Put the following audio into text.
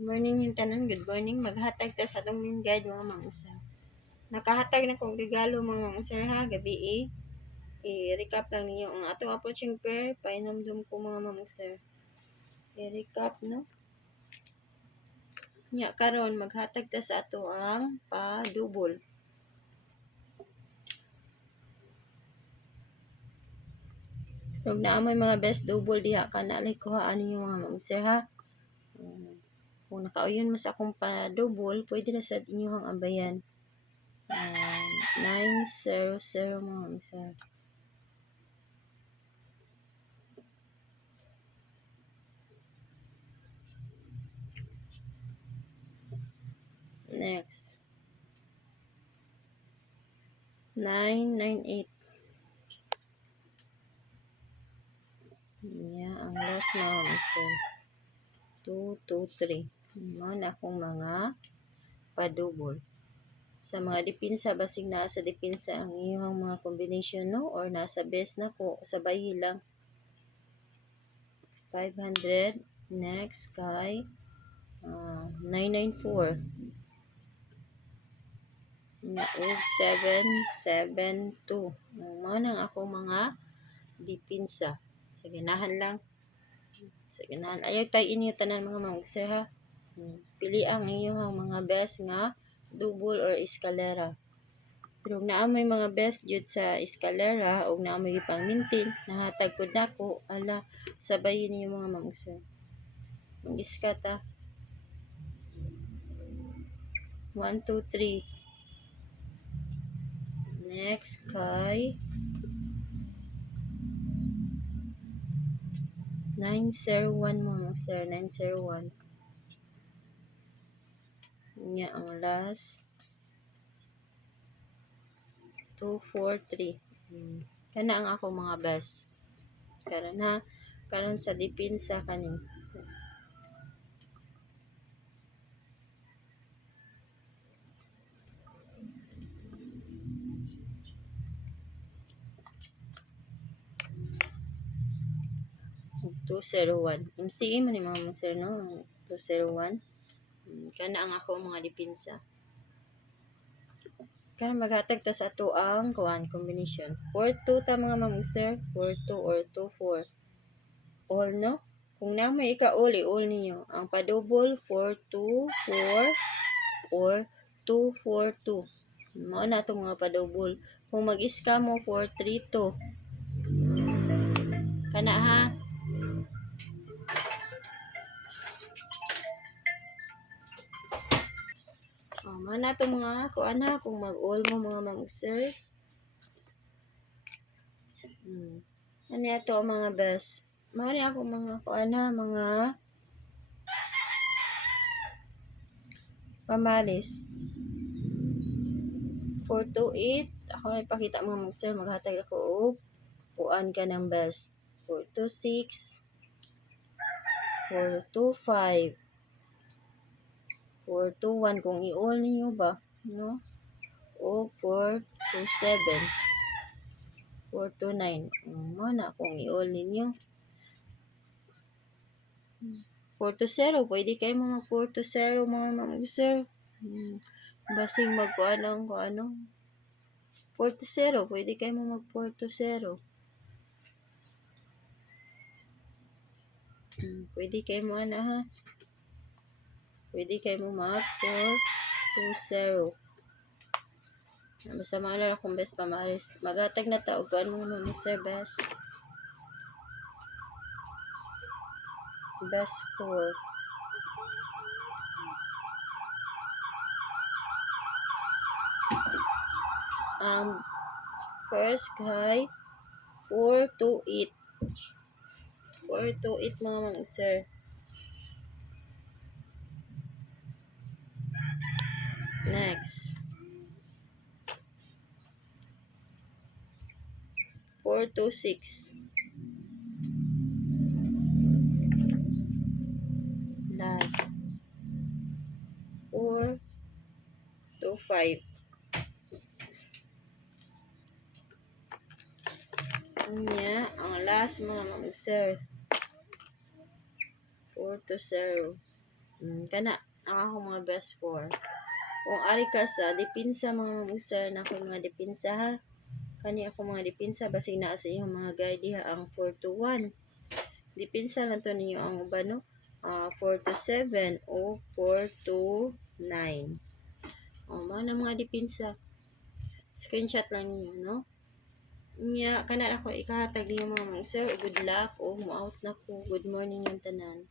Morning yung tanan, good morning. Maghatag ta sa atong main guide mga mangsa. Nakahatag na kong regalo mga mangsa ha, gabi I-recap lang ninyo ang atong approaching prayer, painamdum ko mga mangsa. I-recap no. Nya karon maghatag ta sa ato ang pa-double. Kung naamoy mga best double diha kanalay kuhaan ninyo mga mangsa ha. Kung nakauyon mo sa akong pa-double, pwede na sa inyong ambayan. 900 mga mangsa. Next. 998. Yeah, ang last na mangsa. 223. Mga na akong mga pa-double. Sa mga dipinsa, basig na sa dipinsa ang iyong mga combination, no? Or nasa best na ko, sabay lang. 500. Next, kay 994. Og 772. Mga nang akong mga dipinsa. Sa ganahan lang. Sa ganahan. Ayaw tayo inyo tanan mga mangsa ha. Pili ang iyong mga best nga double or escalera. Pero naamoy mga best jud sa escalera o naamoy pang mintin, nahatag pud nako, ala sabayin niyo mga mangsa. Mag-iska ta. 1 2 3. Next kay 901 mga mangsa, 901. Nya ang last 243. Kana ang ako mga best. Karon sa dipinsa kani. Og 201. MCE man ni mga mangsa no, 201. Kana ang ako mga dipinsa. Kaya maghatag ta sa ato ang combination. 4-2 ta mga mangsa, 4-2 or 2-4. All no? Kung namoy ika-all, i-all ninyo. Ang pa-double, 4-2-4 or 2-4-2. Mao na ito mga pa-double. Kung mag-iska mo, 4-3-2. Kana ha? Mana ito mga kuana kung mag-all mo mga mangsa. Ano ito ang mga best? Mari ako mga kuana, mga pamalis. 428. Ako na ipakita mga mangsa, maghatag ako og kuan ka ng best. 426. 425. 421 kung i-all niyo ba, no? O 427. 429. Mana kung i-all ninyo. 420. Pwede kayo mga 420 mga mangsa. Basing magkuan ang kuano. 420. Pwede kayo mag 420. Pwede kayo mo ana ha. Pwede kayo mo mag 420. Basta maalala akong best pamaris. Maghatag na ta og kuan mo mangsa best. Best 4. First kay 428. 428 mga mangsa. Next. 426. Last. 425. Nya ang last mga mangsa. 420. Kana ang akong mga best for. Kung ari ka sa dipinsa mga mag-sir na ako mga dipinsa ha. Kani ako mga dipinsa basig naa sa iyong mga guide diha ang 4 to 1. Dipinsa lang to ninyo ang uban no. 4 to 7 o 4 to 9. Mao na mga dipinsa. Screenshot lang ninyo no. Nya kana ako ikahatag ninyo mga mag-sir. Good luck o mo out na ko. Good morning yung tanan.